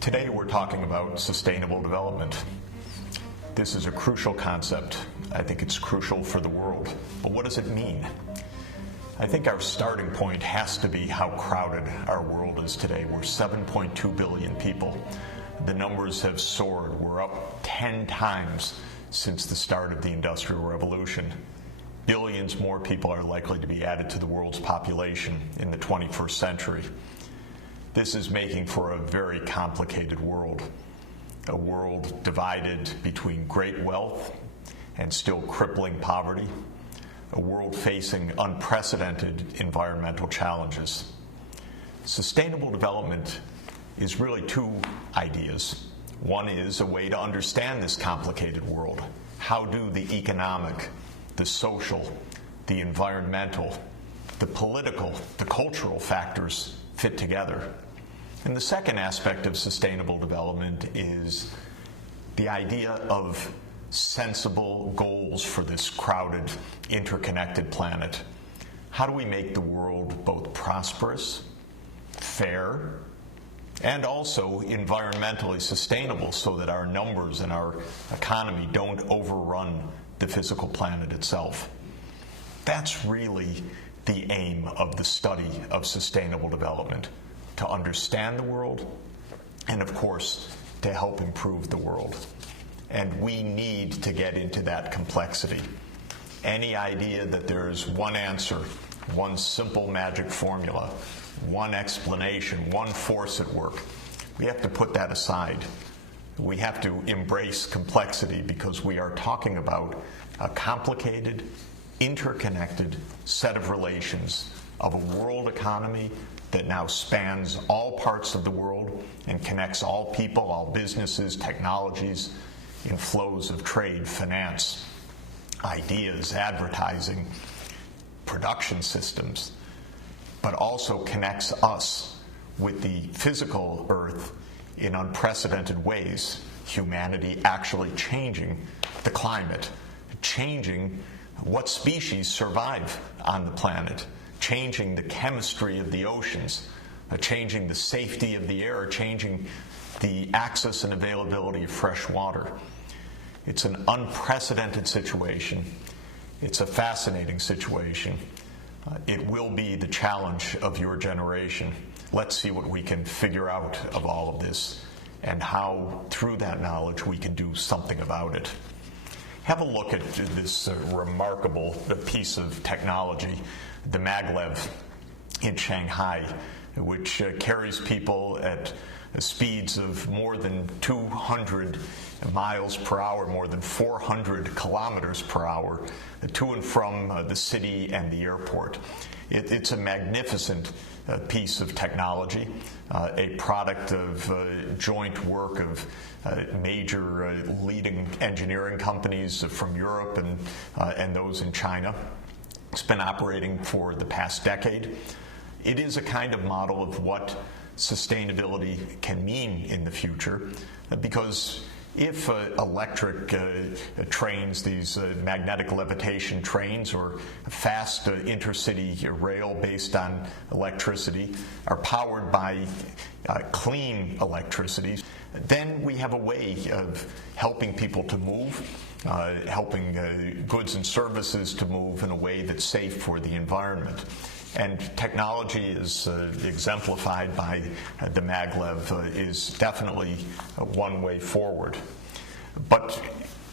Today we're talking about sustainable development. This is a crucial concept. I think it's crucial for the world. But what does it mean? I think our starting point has to be how crowded our world is today. We're 7.2 billion people. The numbers have soared. We're up 10 times since the start of the Industrial Revolution. Billions more people are likely to be added to the world's population in the 21st century. This is making for a very complicated world, a world divided between great wealth and still crippling poverty, a world facing unprecedented environmental challenges. Sustainable development is really two ideas. One is a way to understand this complicated world. How do the economic, the social, the environmental, the political, the cultural factors fit together? And the second aspect of sustainable development is the idea of sensible goals for this crowded, interconnected planet. How do we make the world both prosperous, fair, and also environmentally sustainable so that our numbers and our economy don't overrun the physical planet itself? That's really the aim of the study of sustainable development, to understand the world and, of course, to help improve the world. And we need to get into that complexity. Any idea that there's one answer, one simple magic formula, one explanation, one force at work, we have to put that aside. We have to embrace complexity because we are talking about a complicated, interconnected set of relations of a world economy that now spans all parts of the world and connects all people, all businesses, technologies, in flows of trade, finance, ideas, advertising, production systems, but also connects us with the physical Earth in unprecedented ways. Humanity actually changing the climate, changing what species survive on the planet, changing the chemistry of the oceans, changing the safety of the air, changing the access and availability of fresh water. It's an unprecedented situation. It's a fascinating situation. It will be the challenge of your generation. Let's see what we can figure out of all of this and how, through that knowledge, we can do something about it. Have a look at this remarkable piece of technology, the maglev in Shanghai, which carries people at speeds of more than 200 miles per hour, more than 400 kilometers per hour, to and from the city and the airport. It's a magnificent piece of technology, a product of joint work of major leading engineering companies from Europe and those in China. It's been operating for the past decade. It is a kind of model of what sustainability can mean in the future, because if electric trains, these magnetic levitation trains, or fast intercity rail based on electricity, are powered by clean electricity, then we have a way of helping people to move, helping goods and services to move in a way that's safe for the environment. And technology is exemplified by the maglev is definitely one way forward. But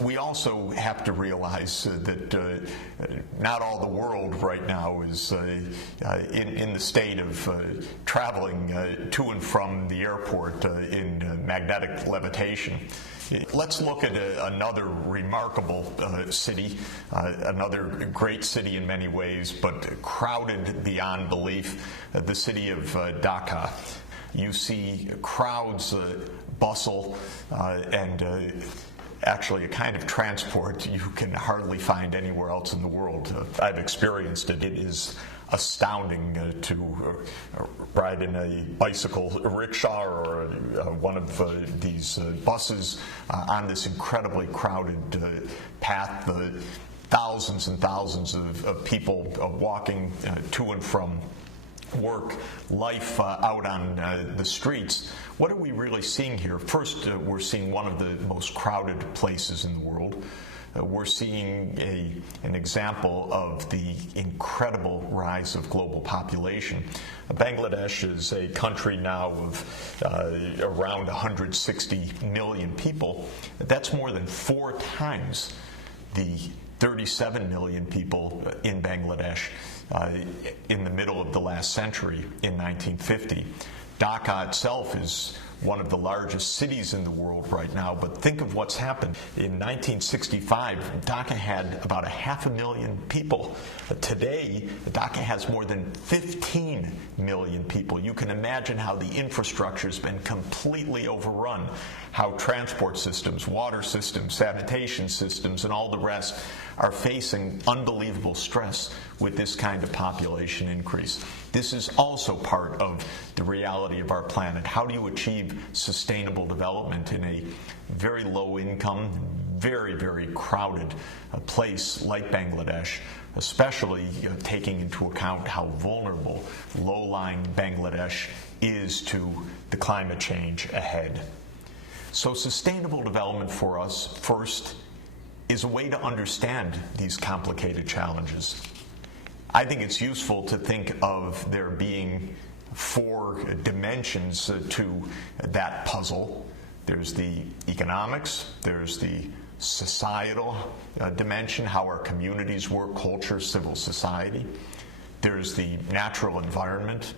we also have to realize that not all the world right now is in the state of traveling to and from the airport in magnetic levitation. Let's look at another remarkable city, another great city in many ways, but crowded beyond belief, the city of Dhaka. You see crowds bustle and actually a kind of transport you can hardly find anywhere else in the world. I've experienced it. It is astounding to ride in a bicycle rickshaw or one of these buses on this incredibly crowded path. thousands and thousands of people walking to and from work, life out on the streets. What are we really seeing here? First, we're seeing one of the most crowded places in the world. We're seeing an example of the incredible rise of global population. Bangladesh is a country now of around 160 million people. That's more than 4 times the 37 million people in Bangladesh in the middle of the last century in 1950. Dhaka itself is one of the largest cities in the world right now, but think of what's happened. In 1965, Dhaka had about 500,000 people. Today, Dhaka has more than 15 million people. You can imagine how the infrastructure has been completely overrun, how transport systems, water systems, sanitation systems, and all the rest are facing unbelievable stress with this kind of population increase. This is also part of the reality of our planet. How do you achieve sustainable development in a very low income, very, very crowded place like Bangladesh, especially taking into account how vulnerable low-lying Bangladesh is to the climate change ahead? So sustainable development for us, first, is a way to understand these complicated challenges. I think it's useful to think of there being 4 dimensions to that puzzle. There's the economics, there's the societal dimension, how our communities work, culture, civil society. There's the natural environment,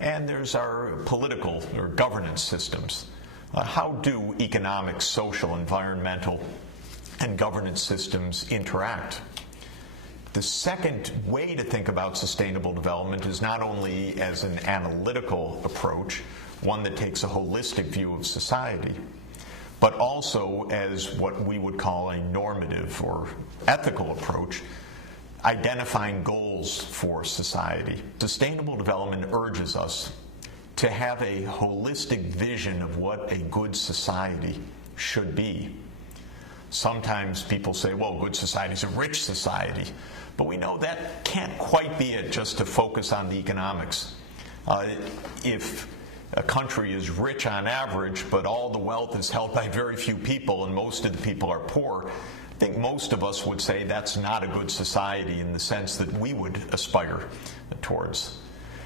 and there's our political or governance systems. How do economic, social, environmental, and governance systems interact? The second way to think about sustainable development is not only as an analytical approach, one that takes a holistic view of society, but also as what we would call a normative or ethical approach, identifying goals for society. Sustainable development urges us to have a holistic vision of what a good society should be. Sometimes people say, well, good society is a rich society. But we know that can't quite be it, just to focus on the economics. If a country is rich on average, but all the wealth is held by very few people and most of the people are poor, I think most of us would say that's not a good society in the sense that we would aspire towards.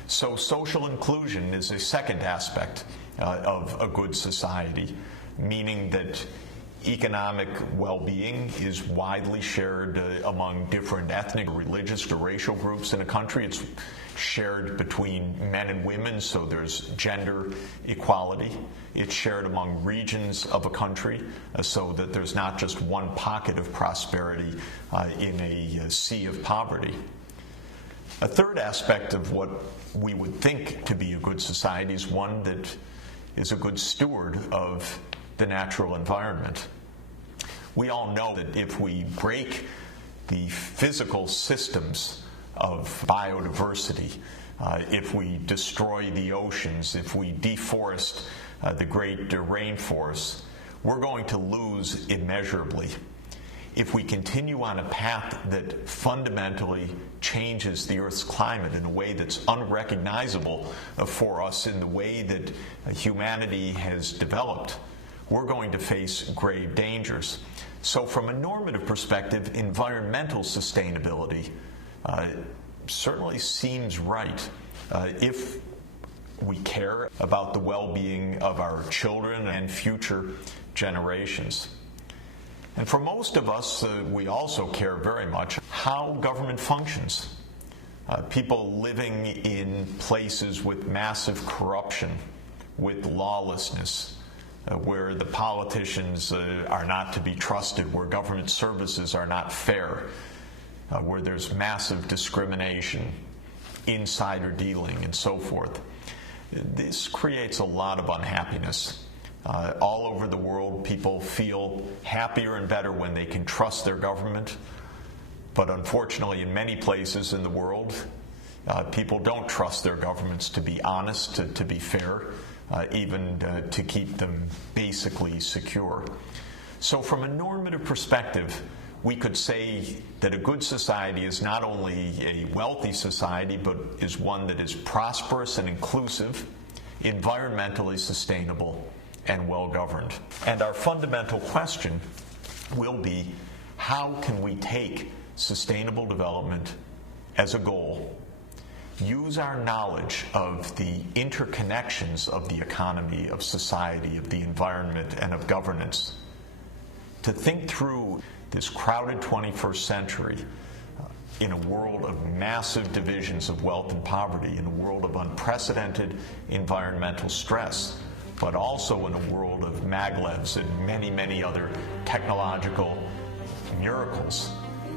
So social inclusion is a second aspect of a good society, meaning that economic well-being is widely shared among different ethnic, religious, or racial groups in a country. It's shared between men and women, so there's gender equality. It's shared among regions of a country, so that there's not just one pocket of prosperity in a sea of poverty. A third aspect of what we would think to be a good society is one that is a good steward of the natural environment. We all know that if we break the physical systems of biodiversity, if we destroy the oceans, if we deforest the great rainforests, we're going to lose immeasurably. If we continue on a path that fundamentally changes the Earth's climate in a way that's unrecognizable for us in the way that humanity has developed, we're going to face grave dangers. So from a normative perspective, environmental sustainability certainly seems right if we care about the well-being of our children and future generations. And for most of us, we also care very much how government functions. People living in places with massive corruption, with lawlessness, where the politicians are not to be trusted, where government services are not fair, where there's massive discrimination, insider dealing, and so forth. This creates a lot of unhappiness. All over the world, people feel happier and better when they can trust their government. But unfortunately, in many places in the world, people don't trust their governments to be honest, to be fair, even to keep them basically secure. So from a normative perspective, we could say that a good society is not only a wealthy society, but is one that is prosperous and inclusive, environmentally sustainable, and well-governed. And our fundamental question will be, how can we take sustainable development as a goal, use our knowledge of the interconnections of the economy, of society, of the environment, and of governance to think through this crowded 21st century in a world of massive divisions of wealth and poverty, in a world of unprecedented environmental stress, but also in a world of maglevs and many, many other technological miracles.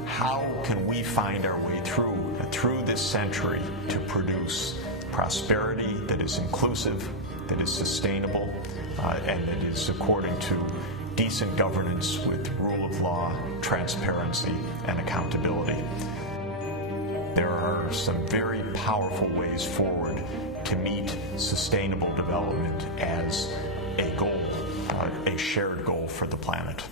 How can we find our way through this century to produce prosperity that is inclusive, that is sustainable, and that is according to decent governance with rule of law, transparency, and accountability? There are some very powerful ways forward to meet sustainable development as a goal, a shared goal for the planet.